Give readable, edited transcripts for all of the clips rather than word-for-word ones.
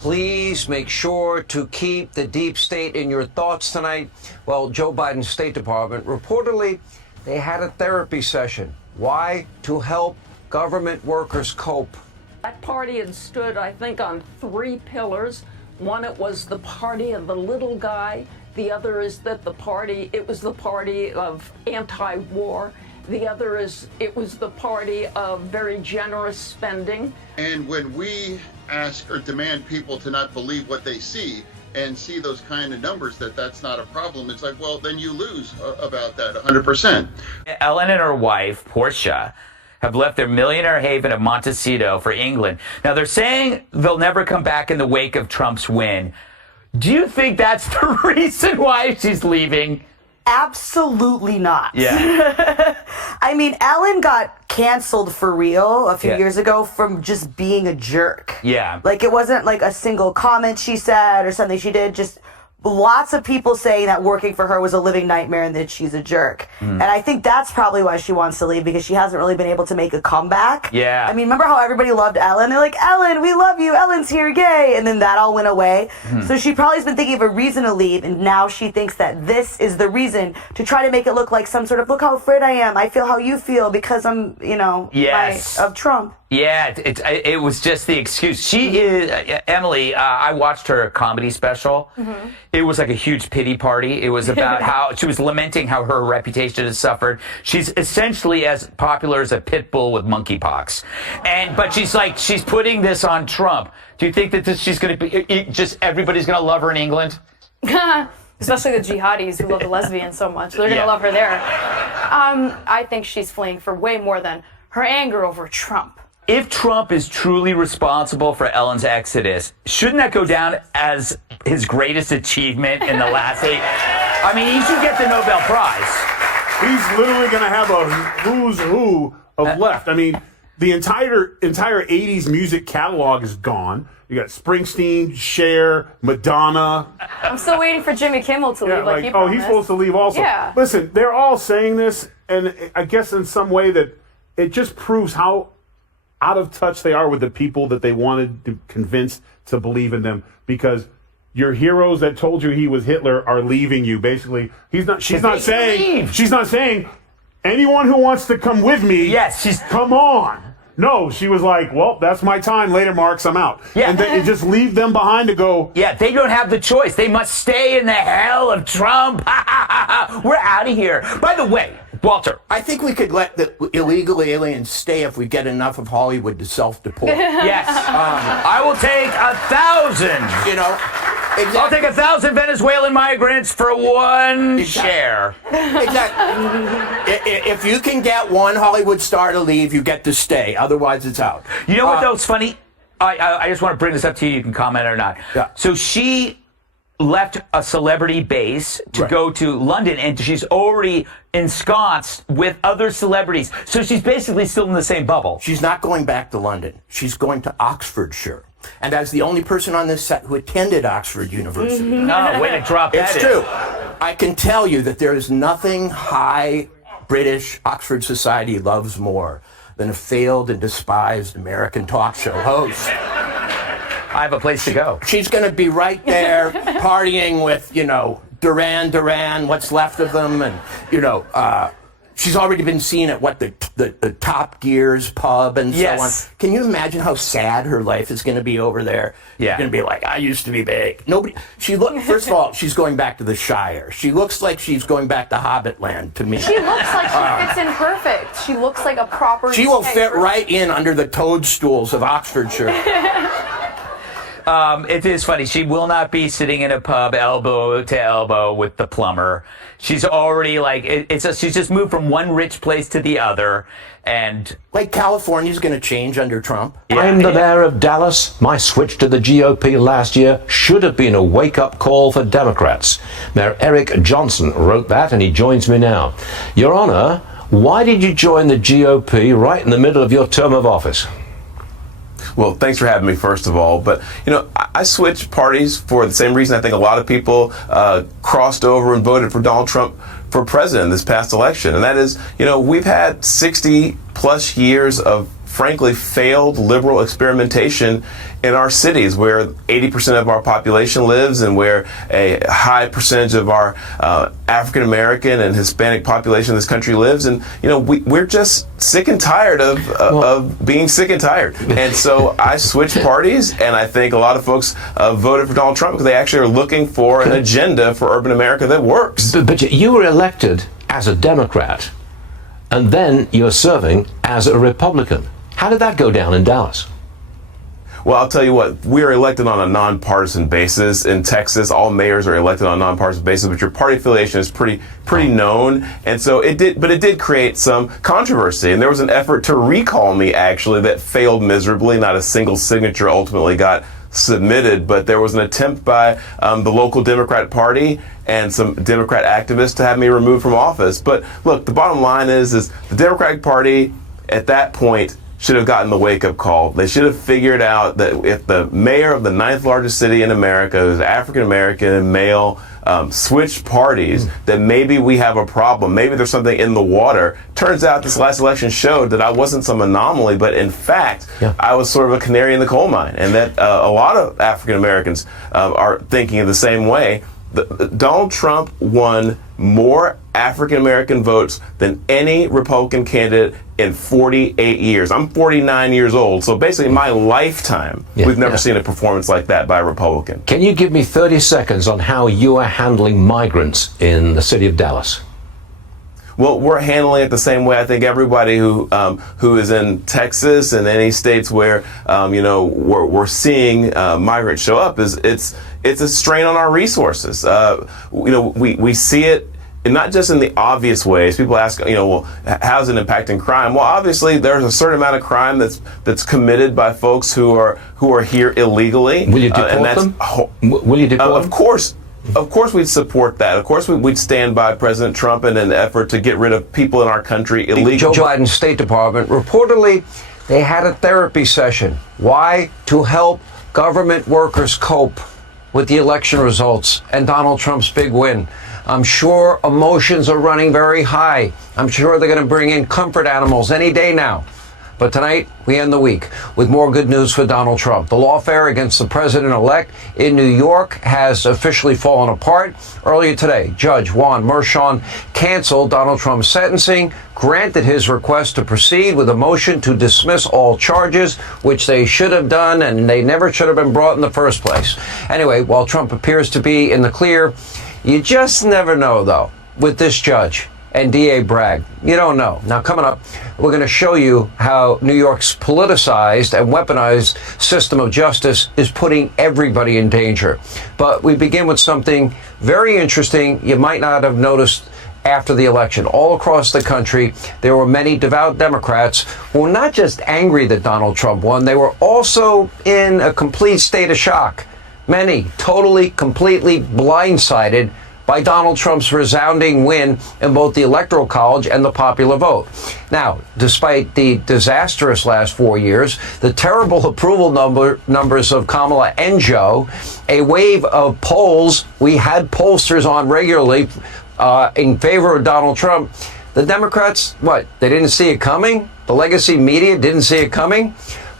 Please make sure to keep the deep state in your thoughts tonight. Well, Joe Biden's State Department reportedly they had a therapy session. Why? To help government workers cope. That party had stood, I think, on 3 pillars. One, it was the party of the little guy. The other is that it was the party of anti-war. The other is it was the party of very generous spending. And when we ask or demand people to not believe what they see and see those kind of numbers, that's not a problem, it's like, well, then you lose about that 100%. Ellen and her wife, Portia, have left their millionaire haven of Montecito for England. Now, they're saying they'll never come back in the wake of Trump's win. Do you think that's the reason why she's leaving? Absolutely not. Yeah. I mean, Ellen got canceled for real a few years ago from just being a jerk. Yeah. Like, it wasn't like a single comment she said or something she did, just lots of people saying that working for her was a living nightmare and that she's a jerk. And I think that's probably why she wants to leave, because she hasn't really been able to make a comeback. Yeah. I mean, remember how everybody loved Ellen? They're like, Ellen, we love you. Ellen's here, yay. And then that all went away. So she probably has been thinking of a reason to leave, and now she thinks that this is the reason to try to make it look like some sort of, look how afraid I am. I feel how you feel because I'm, of Trump. Yeah, it was just the excuse. She is, Emily, I watched her comedy special. It was like a huge pity party. It was about how she was lamenting how her reputation has suffered. She's essentially as popular as a pit bull with monkeypox. But she's putting this on Trump. Do you think that she's going to be, just everybody's going to love her in England? Especially the jihadis who love the lesbians so much. They're going to love her there. I think she's fleeing for way more than her anger over Trump. If Trump is truly responsible for Ellen's exodus, shouldn't that go down as his greatest achievement in the last 8? I mean, he should get the Nobel Prize. He's literally going to have a who's who of left. I mean, the entire 80s music catalog is gone. You got Springsteen, Cher, Madonna. I'm still waiting for Jimmy Kimmel to leave, like he promised. He's supposed to leave also. Yeah. Listen, they're all saying this, and I guess in some way that it just proves how out of touch they are with the people that they wanted to convince to believe in them, because your heroes that told you he was Hitler are leaving you. Basically, she's not saying anyone who wants to come with me. Yes, come on. No, she was like, well, that's my time. Later, Marks, I'm out. Yeah. And then just leave them behind to go. Yeah, they don't have the choice. They must stay in the hell of Trump. We're out of here. By the way, Walter. I think we could let the illegal aliens stay if we get enough of Hollywood to self-deport. Yes. I will take 1,000. You know, exactly. I'll take 1,000 Venezuelan migrants for one share. Exactly. If you can get one Hollywood star to leave, you get to stay. Otherwise, it's out. You know what, though? It's funny. I just want to bring this up to you. You can comment or not. Yeah. So she left a celebrity base to go to London, and she's already ensconced with other celebrities. So she's basically still in the same bubble. She's not going back to London. She's going to Oxfordshire. And as the only person on this set who attended Oxford University. No, way to drop that in. It's true. I can tell you that there is nothing high British Oxford society loves more than a failed and despised American talk show host. I have a place to go. She's going to be right there partying with, Duran, what's left of them. And, she's already been seen at the Top Gear's pub and so on. Can you imagine how sad her life is going to be over there? Yeah. She's going to be like, I used to be big. First of all, she's going back to the Shire. She looks like she's going back to Hobbitland to me. She looks like she fits in perfect. She looks like a proper... She will fit right in under the toadstools of Oxfordshire. It is funny. She will not be sitting in a pub elbow to elbow with the plumber. She's already she's just moved from one rich place to the other. And like California's going to change under Trump. I'm the mayor of Dallas. My switch to the GOP last year should have been a wake-up call for Democrats. Mayor Eric Johnson wrote that, and he joins me now. Your Honor, why did you join the GOP right in the middle of your term of office? Well, thanks for having me, first of all. But, I switched parties for the same reason I think a lot of people crossed over and voted for Donald Trump for president this past election. And that is, we've had 60 plus years of frankly, failed liberal experimentation in our cities, where 80% of our population lives and where a high percentage of our African American and Hispanic population in this country lives. And, we're just sick and tired of being sick and tired. And so I switched parties, and I think a lot of folks voted for Donald Trump because they actually are looking for an agenda for urban America that works. But you were elected as a Democrat, and then you're serving as a Republican. How did that go down in Dallas? Well, I'll tell you what, we are elected on a nonpartisan basis. In Texas, all mayors are elected on a nonpartisan basis, but your party affiliation is pretty known. And so it did create some controversy. And there was an effort to recall me, actually, that failed miserably. Not a single signature ultimately got submitted, but there was an attempt by the local Democrat Party and some Democrat activists to have me removed from office. But look, the bottom line is the Democratic Party at that point should have gotten the wake-up call. They should have figured out that if the mayor of the 9th largest city in America, who's African-American and male, switched parties, that maybe we have a problem. Maybe there's something in the water. Turns out this last election showed that I wasn't some anomaly, but in fact, I was sort of a canary in the coal mine, and that a lot of African-Americans are thinking the same way. Donald Trump won more African-American votes than any Republican candidate in 48 years. I'm 49 years old, so basically in my lifetime, we've never seen a performance like that by a Republican. Can you give me 30 seconds on how you are handling migrants in the city of Dallas? Well, we're handling it the same way I think everybody who is in Texas and any states where we're seeing migrants show up is it's a strain on our resources. We see it. And not just in the obvious ways. People ask, well, how's it impacting crime? Well, obviously, there's a certain amount of crime that's committed by folks who are here illegally. Will you deport them? Will you deport them? Of course, we'd support that. Of course, we'd stand by President Trump in an effort to get rid of people in our country illegally. Joe Biden's State Department reportedly they had a therapy session. Why? To help government workers cope with the election results and Donald Trump's big win. I'm sure emotions are running very high. I'm sure they're going to bring in comfort animals any day now. But tonight, we end the week with more good news for Donald Trump. The lawfare against the president-elect in New York has officially fallen apart. Earlier today, Judge Juan Merchan canceled Donald Trump's sentencing, granted his request to proceed with a motion to dismiss all charges, which they should have done, and they never should have been brought in the first place. Anyway, while Trump appears to be in the clear, you just never know, though, with this judge and DA Bragg. You don't know. Now, coming up, we're going to show you how New York's politicized and weaponized system of justice is putting everybody in danger. But we begin with something very interesting you might not have noticed after the election. All across the country, there were many devout Democrats who were not just angry that Donald Trump won, they were also in a complete state of shock. Many totally, completely blindsided by Donald Trump's resounding win in both the Electoral College and the popular vote. Now, despite the disastrous last 4 years, the terrible approval numbers of Kamala and Joe, a wave of polls, we had pollsters on regularly in favor of Donald Trump. The Democrats, what, they didn't see it coming? The legacy media didn't see it coming?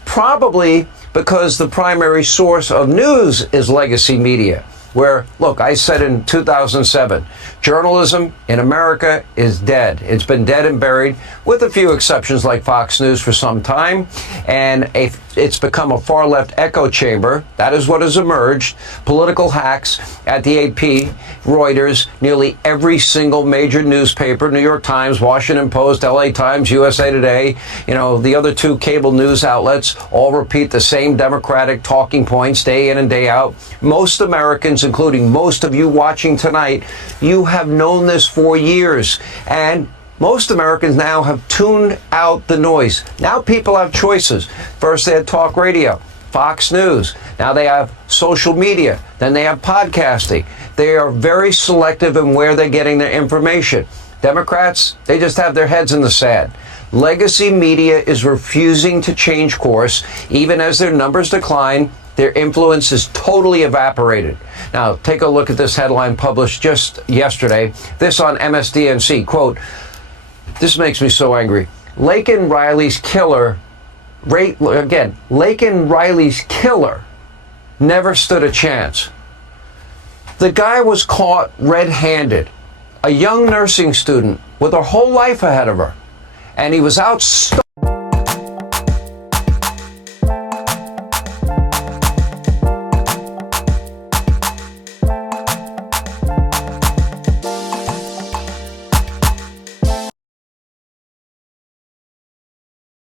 Probably because the primary source of news is legacy media, where, look, I said in 2007, journalism in America is dead. It's been dead and buried, with a few exceptions like Fox News for some time, and it's become a far-left echo chamber. That is what has emerged. Political hacks at the AP, Reuters, nearly every single major newspaper, New York Times, Washington Post, LA Times, USA Today, the other two cable news outlets all repeat the same Democratic talking points day in and day out. Most Americans, including most of you watching tonight, you have known this for years. And most Americans now have tuned out the noise. Now people have choices. First they had talk radio, Fox News. Now they have social media. Then they have podcasting. They are very selective in where they're getting their information. Democrats, they just have their heads in the sand. Legacy media is refusing to change course. Even as their numbers decline, their influence is totally evaporated. Now, take a look at this headline published just yesterday. This on MSDNC. Quote, "This makes me so angry. Laken Riley's killer again, Laken Riley's killer never stood a chance. The guy was caught red-handed, a young nursing student with her whole life ahead of her, and he was out